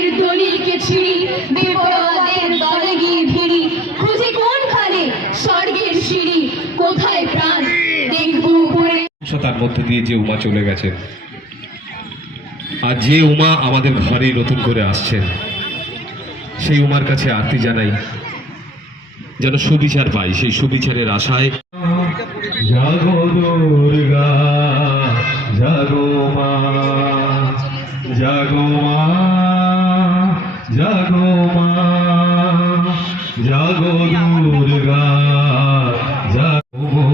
ন্যায়ের দলিলকে ছিঁড়ি বিপরাদের দলে গিয়ে ভিড়ি। খুঁজি কোনখানে? স্বর্গের সিঁড়ি। কোথায় প্রাণ? দেখব উপরে। তার মধ্য দিয়ে যে উমা চলে গেছেন আর যে উমা আমাদের ঘরে নতুন করে আসছেন সেই উমার কাছে আরতি জানাই যেন সুবিচার পাই সেই সুবিচারের আশায়। জাগো দুর্গা জাগো মা জাগো মা। জাগো মা, জাগো দুর্গা, জাগো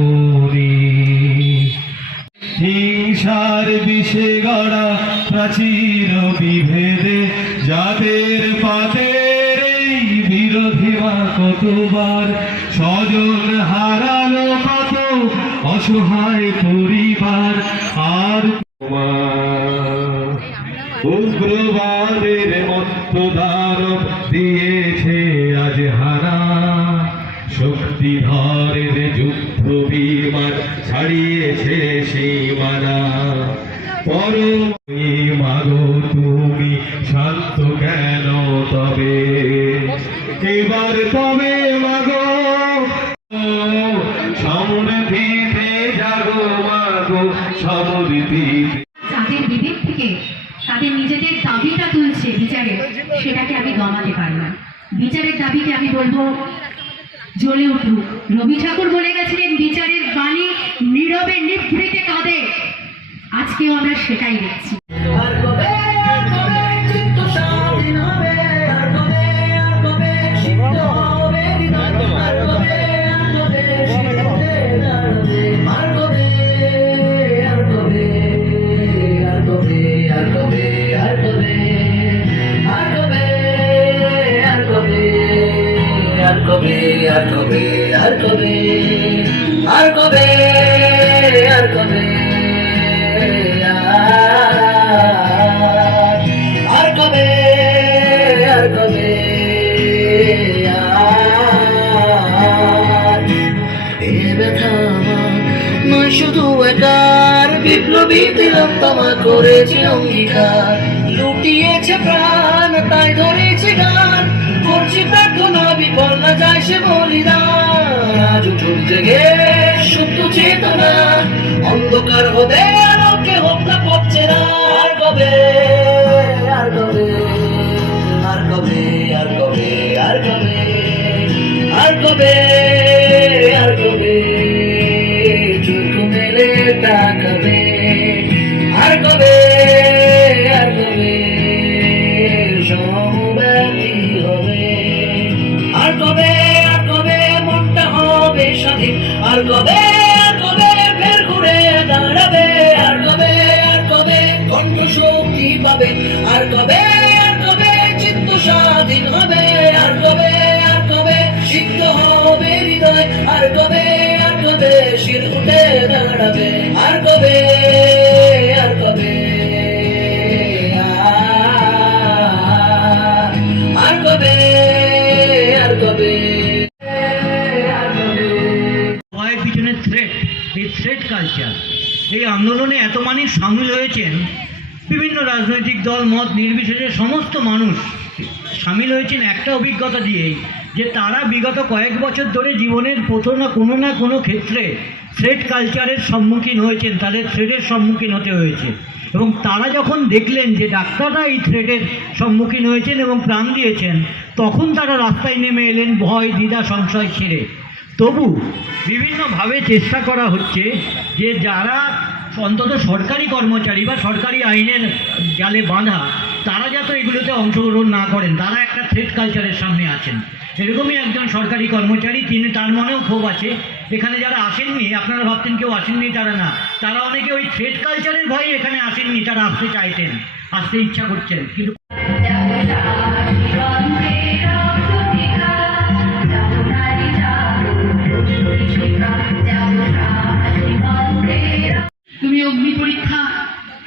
হিংসার বিষে গড়া প্রাচীর বিভেদে, যাদের পাতের এই বিরোধী বা কতবার স্বজন হারালো কত অসহায় পরিবার উগ্রবাদের মত্তদারব দিয়েছে আজ হারা। শক্তিধরের যুদ্ধ বিমান ছাড়িয়েছে সীমানা পরম মাগো, তুমি শান্ত কেন তবে? এবার তবে মাগো সমৃদ্ধিতে জাগো মাগো সমৃদ্ধিতে তাদের নিজেদের দাবিটা তুলছে বিচারে, সেটাকে আমি দমাতে পারি না। বিচারের দাবিকে আমি বলব, জ্বলে উঠুক। রবি ঠাকুর বলে গেছিলেন, বিচারের বাণী নীরবে নিভৃতে কাঁদে। আজকেও আমরা সেটাই দেখছি। আর কবে আর কবে আর কবে আর কবে আর কবে শুধু একার, বিপ্লবী তিলোত্তমা করেছে অঙ্গীকার। লুটিয়েছে প্রাণ, তাই ধরেছে গান। করছি প্রার্থনা, বিফল না যায় সে আজ জেগে সুপ্ত চেতনা অন্ধকার হতে স্বাধীন আর কবে আর কবে ফের ঘুরে দাঁড়াবে, আর কবে আর কবে? কণ্ঠ শক্তি পাবে, আর কবে থ্রেট এই আন্দোলনে এত মানুষ সামিল হয়েছেন, বিভিন্ন রাজনৈতিক দল, মত নির্বিশেষে সমস্ত মানুষ সামিল হয়েছেন একটা অভিজ্ঞতা দিয়েই, যে তারা বিগত কয়েক বছর ধরে জীবনের কোথাও না কোনো না কোনো ক্ষেত্রে থ্রেড কালচারের সম্মুখীন হয়েছেন, তাদের থ্রেডের সম্মুখীন হতে হয়েছে। এবং তারা যখন দেখলেন যে ডাক্তাররা এই থ্রেডের সম্মুখীন হয়েছেন এবং প্রাণ দিয়েছেন, তখন তারা রাস্তায় নেমে এলেন ভয়, দ্বিধা, সংশয় ছেড়ে। তবু বিভিন্নভাবে চেষ্টা করা হচ্ছে যে যারা অন্তত সরকারি কর্মচারী বা সরকারি আইনের জালে বাঁধা, তারা যাতে এগুলোতে অংশগ্রহণ না করেন, তারা একটা থ্রেট কালচারের সামনে আছেন। এরকমই একজন সরকারি কর্মচারী, তিনি তার মনেও ক্ষোভ আছে, এখানে যারা আসেননি, আপনারা ভাবতেন কেউ আসেননি, তারা না। তারা অনেকে ওই থ্রেট কালচারের ভয়ে এখানে আসেননি, তারা আসতে চাইতেন, আসতে ইচ্ছা করছেন, কিন্তু তুমি অগ্নি পরীক্ষা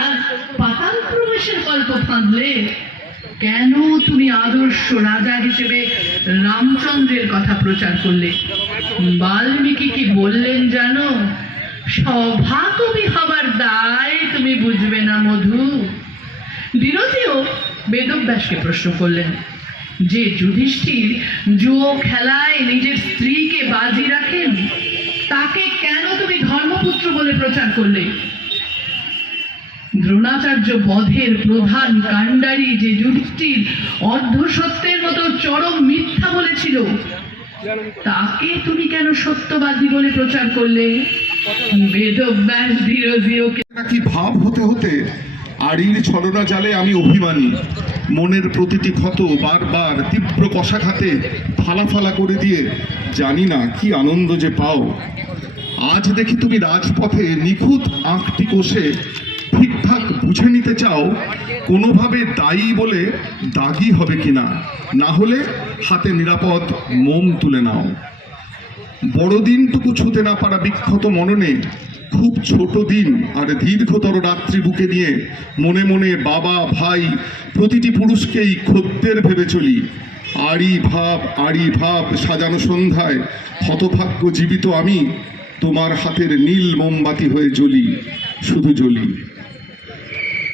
আর পাতাল প্রবেশের গল্প ফাঁদলে কেন তুমি আদর্শ রাজা হিসেবে রামচন্দ্রের কথা প্রচার করলে? বাল্মীকি কি বললেন জানো? সভাকবি হবার দায় তুমি বুঝবে না, মধু। বিরোধীও বেদব্যাসকে প্রশ্ন করলেন, যে যুধিষ্ঠির জুয়ো খেলায় নিজের স্ত্রীকে বাজি রাখেন তাকে কেন তুমি ধর্মপুত্র বলে প্রচার করলে? দ্রোণাচার্য বধের প্রধান কাণ্ডারি যে যুধিষ্ঠির অর্ধসত্যের মতো চরম মিথ্যা বলেছিল, তাকে তুমি কেন সত্যবাদী বলে প্রচার করলে? বেদব্যাস ধীর ধীরকে নাকি ভাব হতে হতে আড়ির ছলনা জালে আমি অভিমানী। মনের প্রতিটি ক্ষত বারবার তীব্র কষাঘাতে ফালা ফালা করে দিয়ে, জানি না কি আনন্দ যে পাও। আজ দেখি তুমি রাজপথে নিখুঁত আঁকটি কষে ঠিকঠাক বুঝে নিতে চাও, কোনোভাবে দায়ী বলে দাগি হবে কিনা না হলে হাতে নিরাপদ মোম তুলে নাও। বড়দিনটুকু ছুতে না পারা বিক্ষত মননে খুব ছোট দিন আর দীর্ঘতর রাত্রি বুকে নিয়ে মনে মনে বাবা, ভাই প্রতিটি পুরুষকেই খদ্দের ভেবে চলি। আড়ি ভাব আড়ি ভাব সাজানো সন্ধ্যায় হতভাগ্য জীবিত আমি তোমার হাতের নীল মোমবাতি হয়ে জ্বলি, শুধু জ্বলি।